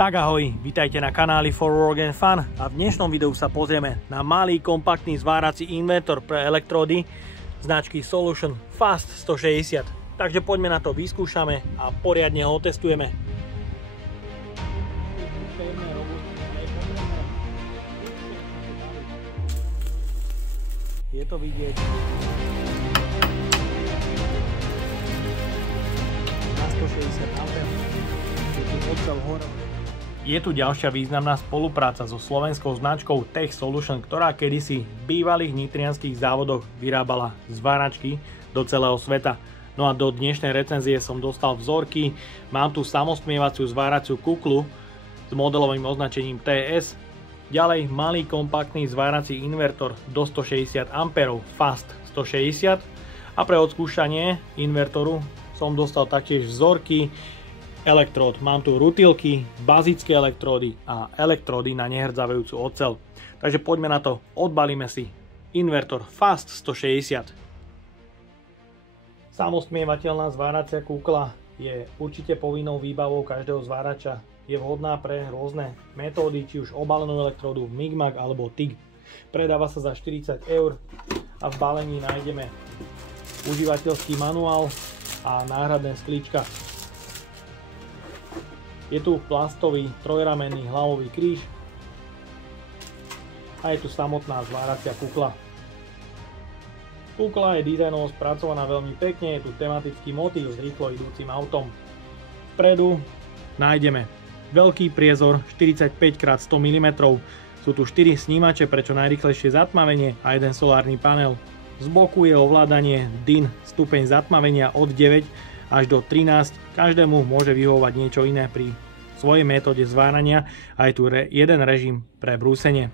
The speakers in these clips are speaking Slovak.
Tak ahoj, vítajte na kanáli For Work and Fun a v dnešnom videu sa pozrieme na malý kompaktný zvárací invertor pre elektródy značky Solution Fast 160. Takže poďme na to, vyskúšame a poriadne ho otestujeme. Je to vidieť na 160 A. Je tu ďalšia významná spolupráca so slovenskou značkou Tech Solution, ktorá kedysi v bývalých nitrianskych závodoch vyrábala zváračky do celého sveta. No a do dnešnej recenzie som dostal vzorky. Mám tu samosmievaciu zváraciu kuklu s modelovým označením TS. Ďalej malý kompaktný zvárací invertor do 160 A Fast 160. A pre odskúšanie invertoru som dostal taktiež vzorky elektród. Mám tu rutilky, bazické elektródy a elektródy na nehrdzavejúcu oceľ. Takže poďme na to, odbalíme si invertor Fast 160. Samosmievateľná zváracia kukla je určite povinnou výbavou každého zvárača. Je vhodná pre rôzne metódy, či už obalenú elektródu, MIG-MAG alebo TIG. Predáva sa za 40 € a v balení nájdeme užívateľský manuál a náhradné sklíčka. Je tu plastový trojramenný hlavový kríž a je tu samotná zváracia kukla. Kukla je dizajnovo spracovaná veľmi pekne, je tu tematický motív s rýchlo idúcim autom. Vpredu nájdeme veľký priezor 45x100 mm, sú tu 4 snímače pre čo najrýchlejšie zatmavenie a jeden solárny panel. Z boku je ovládanie DIN stupeň zatmavenia od 9 až do 13, každému môže vyhovovať niečo iné pri svojej metóde zvárania a je tu jeden režim pre brúsenie.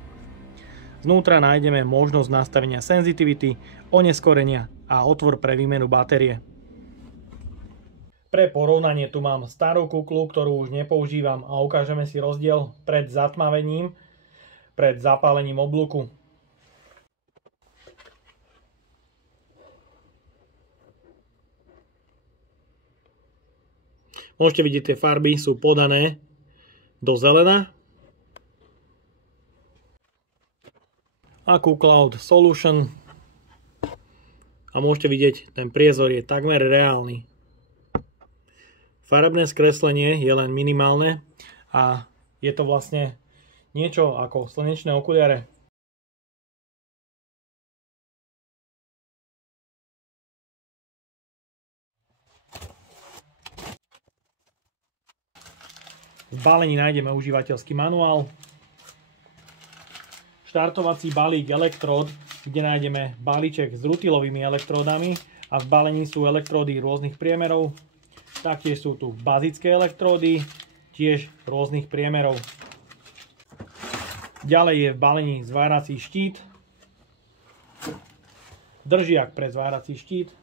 Znútra nájdeme možnosť nastavenia senzitivity, oneskorenia a otvor pre výmenu batérie. Pre porovnanie tu mám starú kuklu, ktorú už nepoužívam a ukážeme si rozdiel pred zatmavením, pred zapálením oblúku. Môžete vidieť, tie farby sú podané do zelena. A kukla od Solution. A môžete vidieť, ten priezor je takmer reálny. Farebné skreslenie je len minimálne a je to vlastne niečo ako slnečné okuliare. V balení nájdeme užívateľský manuál, štartovací balík elektród, kde nájdeme balíček s rutilovými elektródami a v balení sú elektródy rôznych priemerov. Taktiež sú tu bazické elektródy, tiež rôznych priemerov. Ďalej je v balení zvárací štít, držiak pre zvárací štít.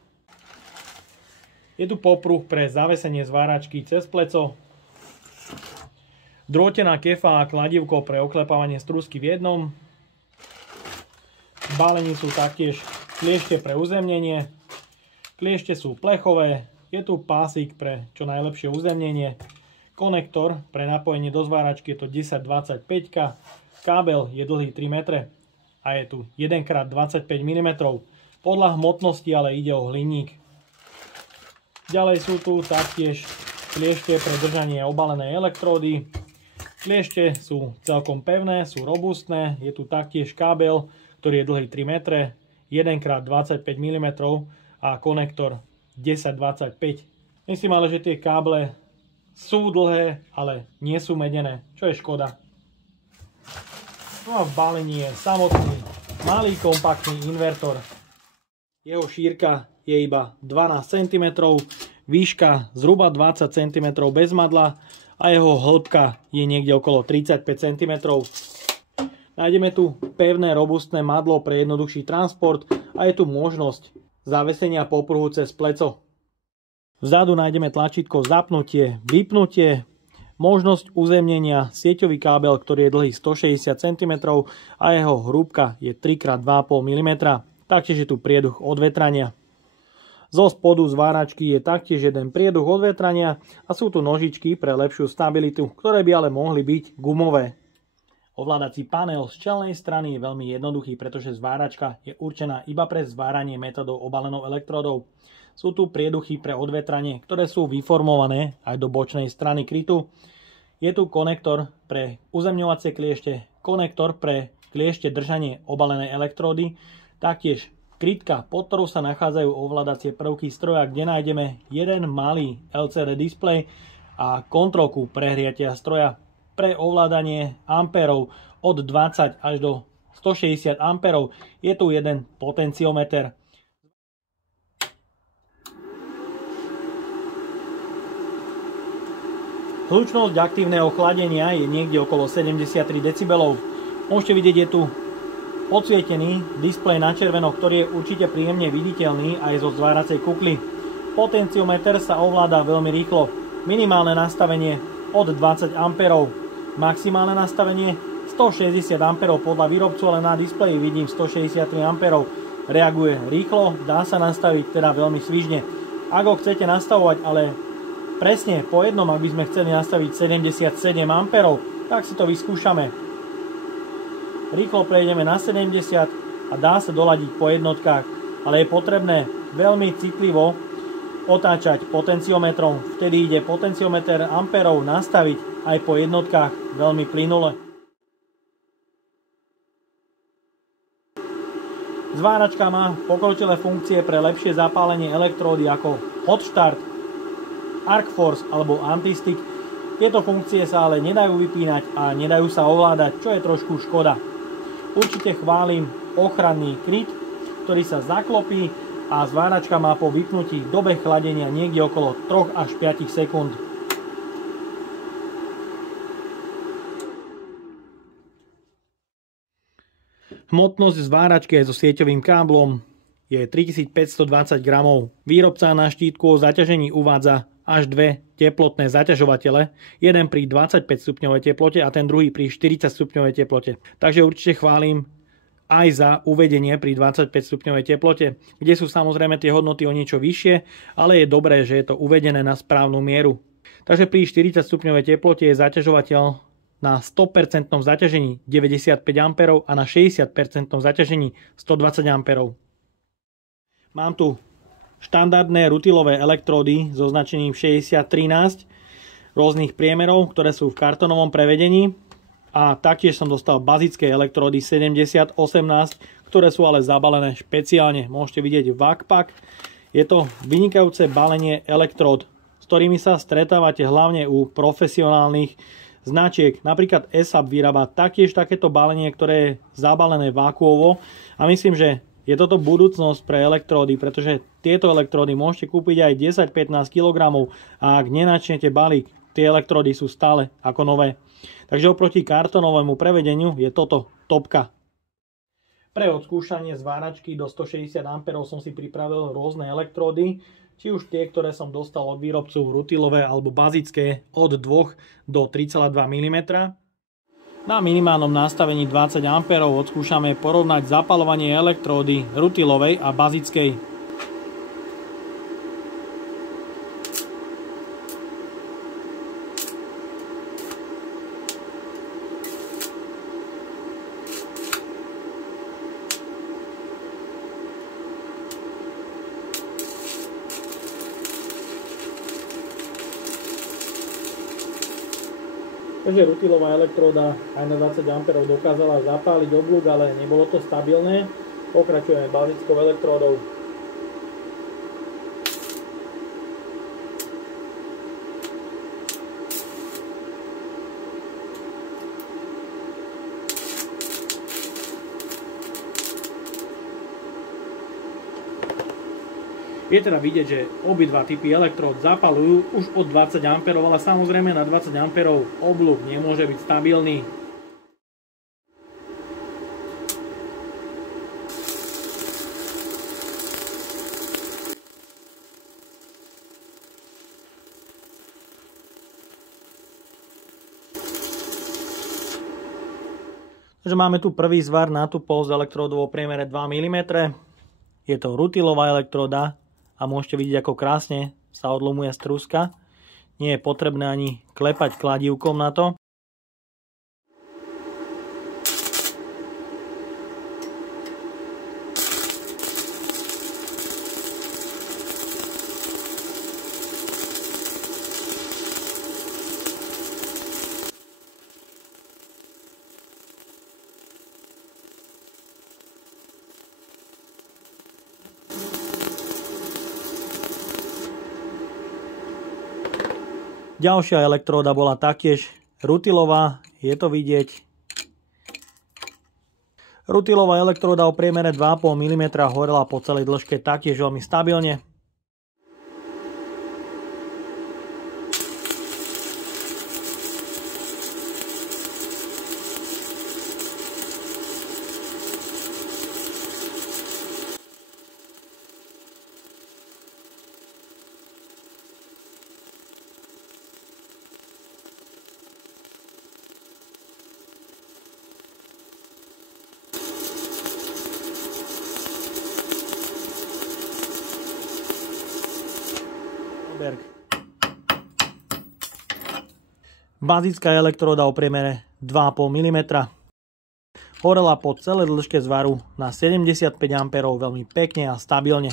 Je tu popruh pre zavesenie zváračky cez pleco, drôtená kefa a kladívko pre oklepávanie strúsky v jednom. V balení sú taktiež kliešte pre uzemnenie. Kliešte sú plechové. Je tu pásik pre čo najlepšie uzemnenie. Konektor pre napojenie do zváračky je to 1025. Kábel je dlhý 3 m a je tu 1x25 mm. Podľa hmotnosti ale ide o hliník. Ďalej sú tu taktiež kliešte pre držanie obalenej elektródy. Kliešte sú celkom pevné, sú robustné, je tu taktiež kábel, ktorý je dlhý 3 m, 1x25 mm a konektor 1025. Myslím ale, že tie káble sú dlhé, ale nie sú medené, čo je škoda. No a v balení je samotný malý kompaktný invertor. Jeho šírka je iba 12 cm, výška zhruba 20 cm bez madla a jeho hĺbka je niekde okolo 35 cm. Nájdeme tu pevné robustné madlo pre jednoduchší transport a je tu možnosť zavesenia popruhu cez pleco. Vzadu nájdeme tlačítko zapnutie, vypnutie, možnosť uzemnenia, sieťový kábel, ktorý je dlhý 160 cm a jeho hrúbka je 3x2,5 mm. Taktiež je tu prieduch od vetrania. Zo spodu zváračky je taktiež jeden prieduch odvetrania a sú tu nožičky pre lepšiu stabilitu, ktoré by ale mohli byť gumové. Ovládací panel z čelnej strany je veľmi jednoduchý, pretože zváračka je určená iba pre zváranie metodou obalenou elektródou. Sú tu prieduchy pre odvetranie, ktoré sú vyformované aj do bočnej strany krytu. Je tu konektor pre uzemňovacie kliešte, konektor pre kliešte držanie obalenej elektródy, taktiež krytka, pod ktorou sa nachádzajú ovládacie prvky stroja, kde nájdeme jeden malý LCD displej a kontrolku prehriatia stroja pre ovládanie ampérov od 20 až do 160 ampérov. Je tu jeden potenciometer. Hlučnosť aktívneho chladenia je niekde okolo 73 decibelov. Môžete vidieť, je tu podsvietený displej na červeno, ktorý je určite príjemne viditeľný aj zo zváracej kukly. Potenciometer sa ovláda veľmi rýchlo. Minimálne nastavenie od 20 A, maximálne nastavenie 160 A podľa výrobcu, ale na displeji vidím 163 A. Reaguje rýchlo, dá sa nastaviť teda veľmi svižne. Ak ho chcete nastavovať ale presne po jednom, ak by sme chceli nastaviť 77 A, tak si to vyskúšame. Rýchlo prejdeme na 70 a dá sa doladiť po jednotkách, ale je potrebné veľmi citlivo otáčať potenciometrom. Vtedy ide potenciometer amperov nastaviť aj po jednotkách veľmi plynule. Zváračka má pokročilé funkcie pre lepšie zapálenie elektródy ako hot start, arc force alebo anti-stick. Tieto funkcie sa ale nedajú vypínať a nedajú sa ovládať, čo je trošku škoda. Určite chválim ochranný kryt, ktorý sa zaklopí a zváračka má po vypnutí dobe chladenia niekde okolo 3 až 5 sekúnd. Hmotnosť zváračky so sieťovým káblom je 3520 gramov. Výrobca na štítku o zaťažení uvádza až dve teplotné zaťažovatele, jeden pri 25 stupňovej teplote a ten druhý pri 40 stupňovej teplote. Takže určite chválim aj za uvedenie pri 25 stupňovej teplote, kde sú samozrejme tie hodnoty o niečo vyššie, ale je dobré, že je to uvedené na správnu mieru. Takže pri 40 stupňovej teplote je zaťažovateľ na 100% zaťažení 95 A a na 60% zaťažení 120 A. Mám tu štandardné rutilové elektródy so značením 6013 rôznych priemerov, ktoré sú v kartonovom prevedení. A taktiež som dostal bazické elektródy 7018, ktoré sú ale zabalené špeciálne. Môžete vidieť VACPAC. Je to vynikajúce balenie elektród, s ktorými sa stretávate hlavne u profesionálnych značiek. Napríklad ESAB vyrába taktiež takéto balenie, ktoré je zabalené vákuovo. A myslím, že je toto budúcnosť pre elektródy, pretože tieto elektródy môžete kúpiť aj 10-15 kg a ak nenačnete balík, tie elektródy sú stále ako nové. Takže oproti kartonovému prevedeniu je toto topka. Pre odskúšanie zváračky do 160 A som si pripravil rôzne elektródy, či už tie, ktoré som dostal od výrobcu rutilové alebo bazické od 2 do 3,2 mm. Na minimálnom nastavení 20 A odskúšame porovnať zapaľovanie elektródy rutilovej a bazickej. Takže rutilová elektróda aj na 20 A dokázala zapáliť oblúk, ale nebolo to stabilné. Pokračujeme bazickou elektródou. Je teda vidieť, že obidva typy elektród zapalujú už od 20 A, ale samozrejme na 20 A oblúk nemôže byť stabilný. Takže máme tu prvý zvar na tú polosť elektródu vo priemere 2 mm. Je to rutilová elektróda a môžete vidieť, ako krásne sa odlomuje struska. Nie je potrebné ani klepať kladívkom na to. Ďalšia elektróda bola taktiež rutilová, je to vidieť. Rutilová elektróda o priemere 2,5 mm horela po celej dĺžke taktiež veľmi stabilne. Bazická elektróda o priemere 2,5 mm. Horela po celej dĺžke zvaru na 75 A veľmi pekne a stabilne.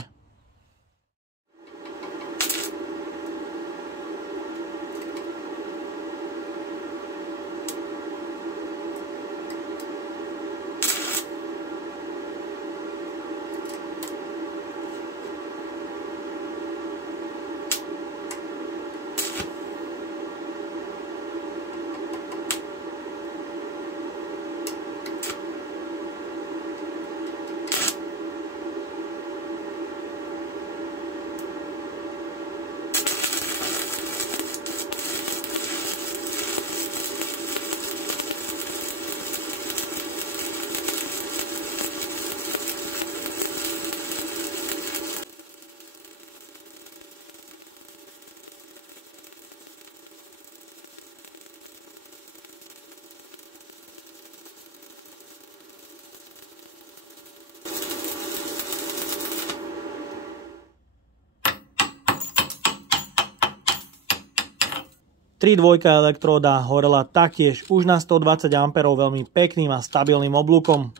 Tri dvojka elektróda horela taktiež už na 120 A veľmi pekným a stabilným oblúkom.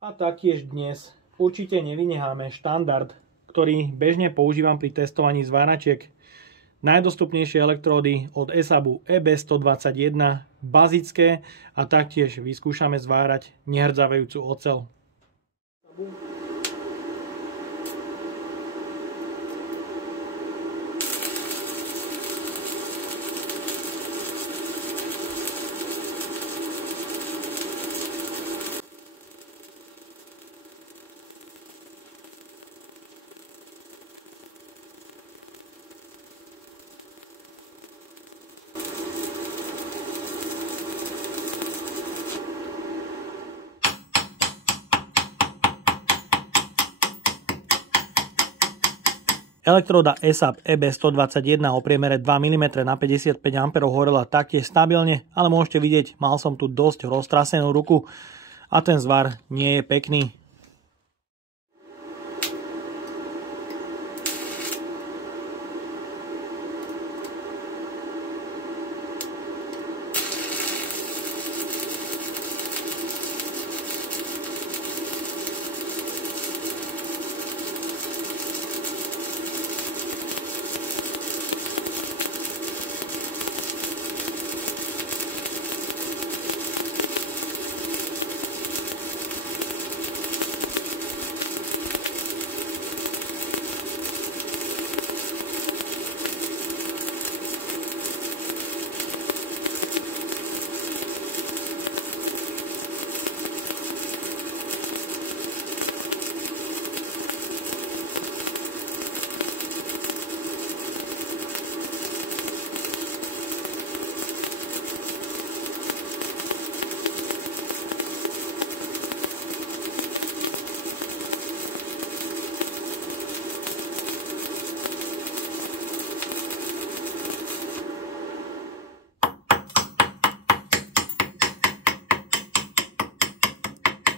A taktiež dnes určite nevynecháme štandard, ktorý bežne používam pri testovaní zváračiek. Najdostupnejšie elektródy od ESABu EB121, bazické, a taktiež vyskúšame zvárať nehrdzavejúcu oceľ. Elektróda ESAB EB121 o priemere 2 mm na 55 A horela taktiež stabilne, ale môžete vidieť, mal som tu dosť roztrasenú ruku a ten zvar nie je pekný.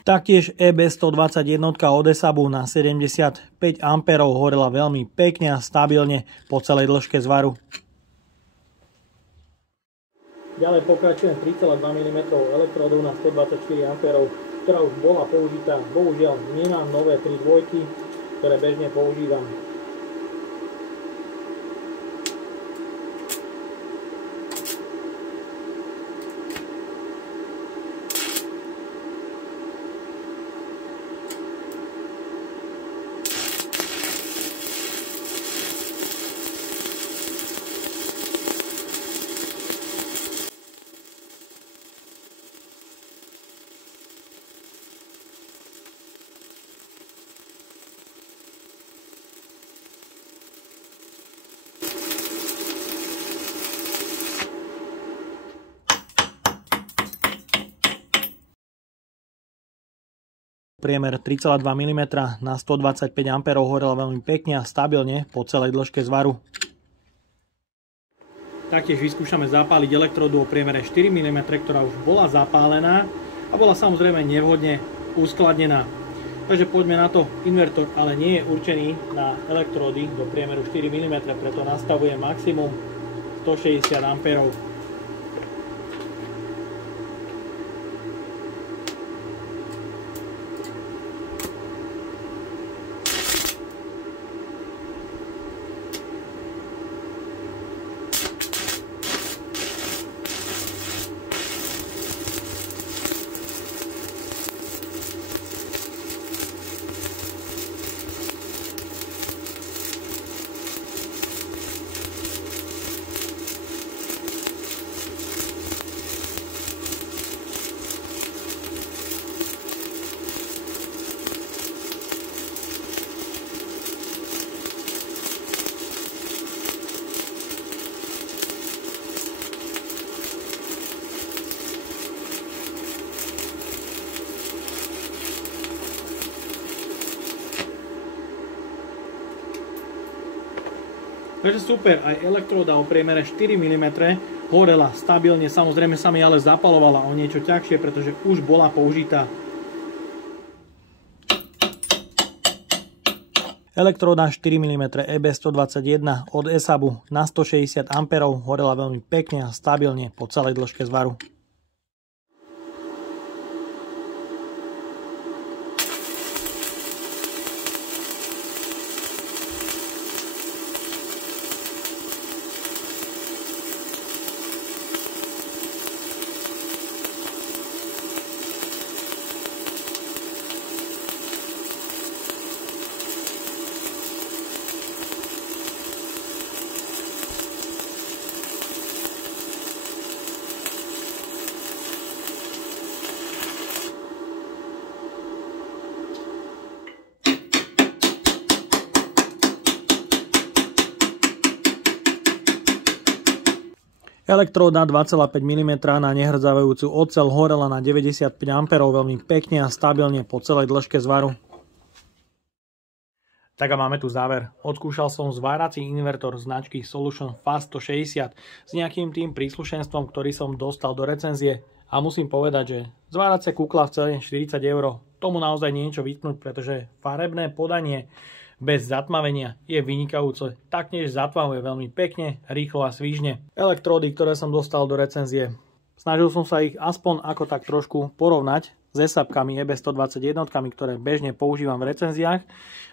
Taktiež EB121 od ESABu na 75 A horela veľmi pekne a stabilne po celej dĺžke zvaru. Ďalej pokračujem 3,2 mm elektródou na 124 A, ktorá už bola použitá. Bohužiaľ nemám nové 3 dvojky, ktoré bežne používam. Priemer 3,2 mm na 125 A horela veľmi pekne a stabilne po celej dĺžke zvaru. Taktiež vyskúšame zapáliť elektródu o priemere 4 mm, ktorá už bola zapálená a bola samozrejme nevhodne uskladnená. Takže poďme na to. Invertor ale nie je určený na elektródy do priemeru 4 mm, preto nastavujem maximum 160 A. Takže super, aj elektróda o priemere 4 mm horela stabilne, samozrejme sa mi ale zapalovala o niečo ťažšie, pretože už bola použitá. Elektróda 4 mm EB121 od ESABu na 160 A horela veľmi pekne a stabilne po celej dĺžke zvaru. Elektróda 2,5 mm na nehrdzavajúcu oceľ horela na 95 A veľmi pekne a stabilne po celej dĺžke zvaru. Tak a máme tu záver. Odskúšal som zvárací invertor značky Solution Fast 160 s nejakým tým príslušenstvom, ktorý som dostal do recenzie. A musím povedať, že zváracia kukla v cene 40 €. Tomu naozaj niečo vytknúť, pretože farebné podanie bez zatmavenia je vynikajúce. Taktiež zatmavuje veľmi pekne, rýchlo a svížne. Elektródy, ktoré som dostal do recenzie, snažil som sa ich aspoň ako tak trošku porovnať s ESABkami EB121, ktoré bežne používam v recenziách.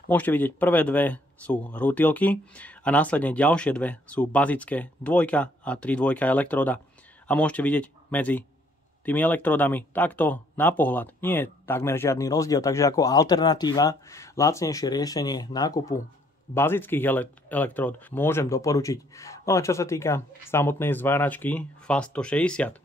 Môžete vidieť, prvé dve sú rutilky a následne ďalšie dve sú bazické 2 a 3.2 elektróda. A môžete vidieť medzi tými elektródami takto na pohľad nie je takmer žiadny rozdiel, takže ako alternatíva, lacnejšie riešenie nákupu bazických elektród môžem doporučiť. No a čo sa týka samotnej zváračky Fast 160,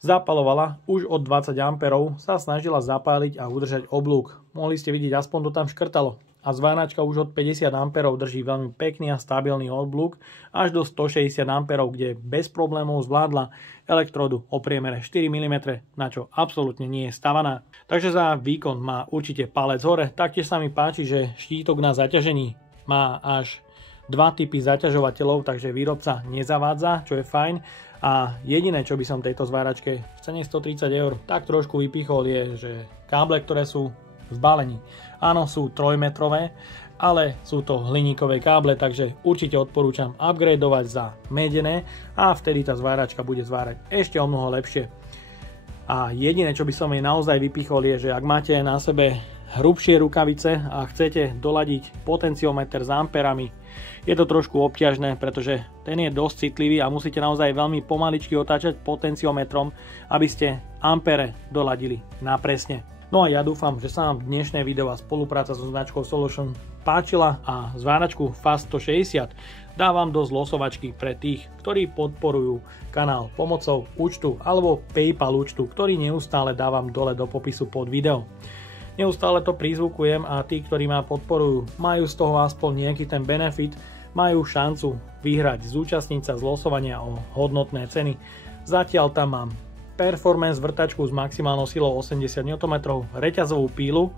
zapalovala už od 20 A, sa snažila zapáliť a udržať oblúk. Mohli ste vidieť, aspoň to tam škrtalo. A zváračka už od 50 A drží veľmi pekný a stabilný oblúk až do 160 A, kde bez problémov zvládla elektródu o priemere 4 mm, na čo absolútne nie je stavaná. Takže za výkon má určite palec hore. Taktiež sa mi páči, že štítok na zaťažení má až dva typy zaťažovateľov, takže výrobca nezavádza, čo je fajn. A jediné, čo by som tejto zváračke v cene 130 € tak trošku vypichol, je, že káble, ktoré sú v balení. Áno, sú 3-metrové, ale sú to hliníkové káble, takže určite odporúčam upgradeovať za medené a vtedy tá zváračka bude zvárať ešte o mnoho lepšie. A jediné, čo by som jej naozaj vypichol, je, že ak máte na sebe hrubšie rukavice a chcete doladiť potenciometer s amperami, je to trošku obťažné, pretože ten je dosť citlivý a musíte naozaj veľmi pomaličky otáčať potenciometrom, aby ste ampere doladili na presne. No a ja dúfam, že sa vám dnešné video a spolupráca so značkou Solution páčila a zváračku FAST 160 dávam do zlosovačky pre tých, ktorí podporujú kanál pomocou účtu alebo PayPal účtu, ktorý neustále dávam dole do popisu pod video. Neustále to prizvukujem a tí, ktorí ma podporujú, majú z toho aspoň nejaký ten benefit, majú šancu vyhrať, zúčastniť sa z losovania o hodnotné ceny. Zatiaľ tam mám performance vrtačku s maximálnou silou 80 Nm, reťazovú pílu,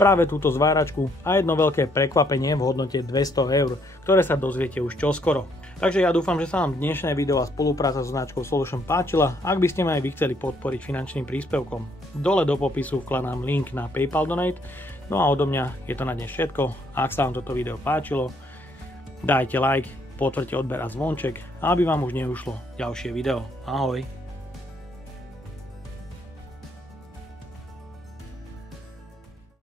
práve túto zváračku a jedno veľké prekvapenie v hodnote 200 €, ktoré sa dozviete už čoskoro. Takže ja dúfam, že sa vám dnešné video a spolupráca so značkou Solution páčila. Ak by ste ma aj vy chceli podporiť finančným príspevkom, dole do popisu vkladám link na PayPal Donate. No a odo mňa je to na dnes všetko. Ak sa vám toto video páčilo, dajte like, potvrďte odber a zvonček, aby vám už neušlo ďalšie video. Ahoj!